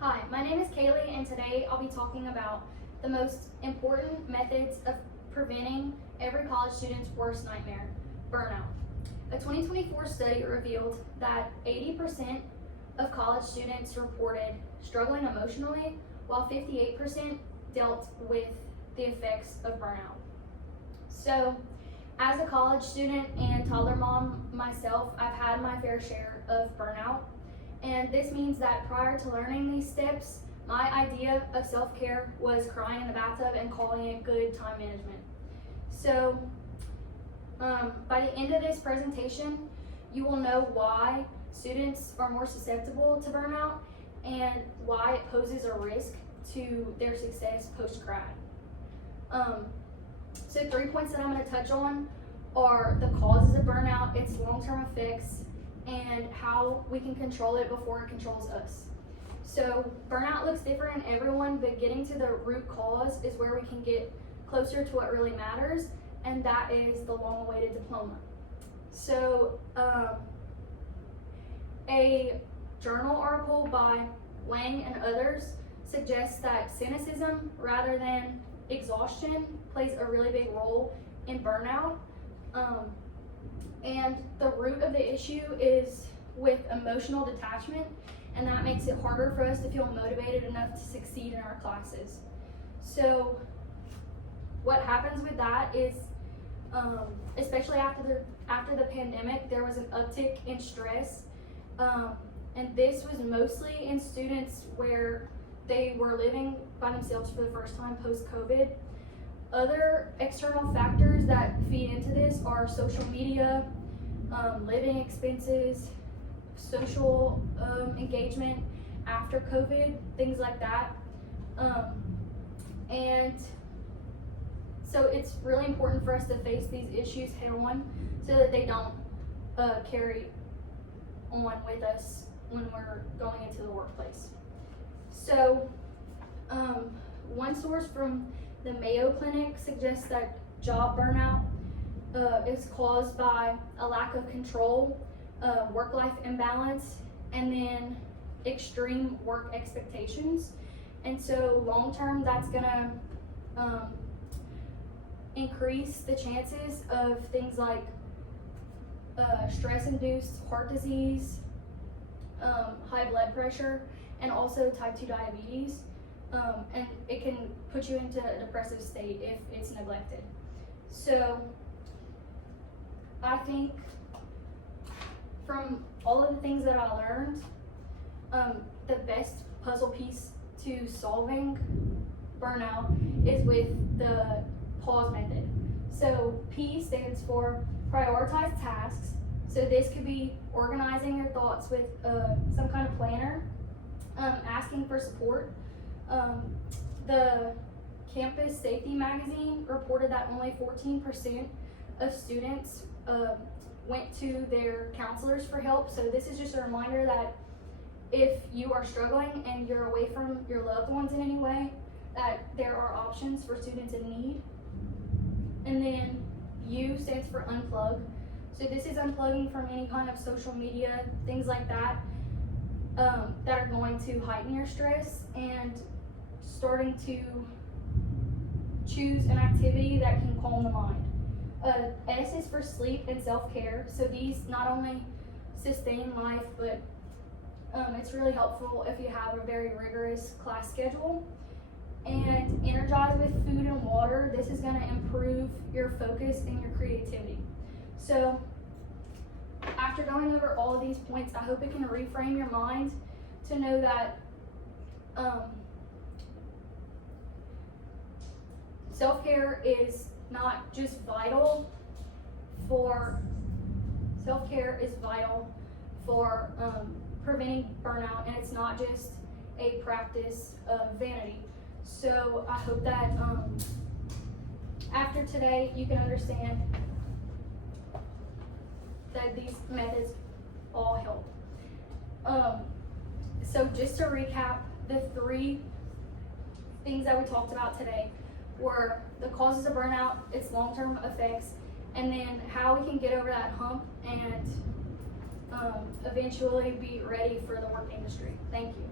Hi, my name is Kaylee, and today I'll be talking about the most important methods of preventing every college student's worst nightmare, burnout. A 2024 study revealed that 80% of college students reported struggling emotionally, while 58% dealt with the effects of burnout. So, as a college student and toddler mom myself, I've had my fair share of burnout. And this means that prior to learning these steps, my idea of self-care was crying in the bathtub and calling it good time management. So by the end of this presentation, you will know why students are more susceptible to burnout and why it poses a risk to their success post-grad. So 3 points that I'm going to touch on are the causes of burnout, its long-term effects, and how we can control it before it controls us. So burnout looks different in everyone, but getting to the root cause is where we can get closer to what really matters, and that is the long-awaited diploma. So a journal article by Lang and others suggests that cynicism rather than exhaustion plays a really big role in burnout. And the root of the issue is with emotional detachment, and that makes it harder for us to feel motivated enough to succeed in our classes. So what happens with that is, especially after the pandemic, there was an uptick in stress, and this was mostly in students where they were living by themselves for the first time post-COVID. Other external factors that feed into this are social media, living expenses, social engagement after COVID, things like that. And so it's really important for us to face these issues head on so that they don't carry on with us when we're going into the workplace. So one source from the Mayo Clinic suggests that job burnout is caused by a lack of control, work-life imbalance, and then extreme work expectations. And so long-term, that's gonna increase the chances of things like stress-induced heart disease, high blood pressure, and also type 2 diabetes. And it can put you into a depressive state if it's neglected. So I think from all of the things that I learned, the best puzzle piece to solving burnout is with the pause method. So P stands for prioritize tasks. So this could be organizing your thoughts with some kind of planner, asking for support. The Campus Safety magazine reported that only 14% of students went to their counselors for help. So this is just a reminder that if you are struggling and you're away from your loved ones in any way, that there are options for students in need. And then U stands for unplug. So this is unplugging from any kind of social media, things like that, that are going to heighten your stress, and starting to choose an activity that can calm the mind. S is for sleep and self-care. So these not only sustain life, but it's really helpful if you have a very rigorous class schedule. And energize with food and water. This is going to improve your focus and your creativity. So after going over all of these points, I hope it can reframe your mind to know that self-care is not just vital for preventing burnout, and it's not just a practice of vanity. So I hope that after today you can understand that these methods all help. So just to recap, the 3 things that we talked about today were the causes of burnout, its long-term effects, and then how we can get over that hump and eventually be ready for the work industry. Thank you.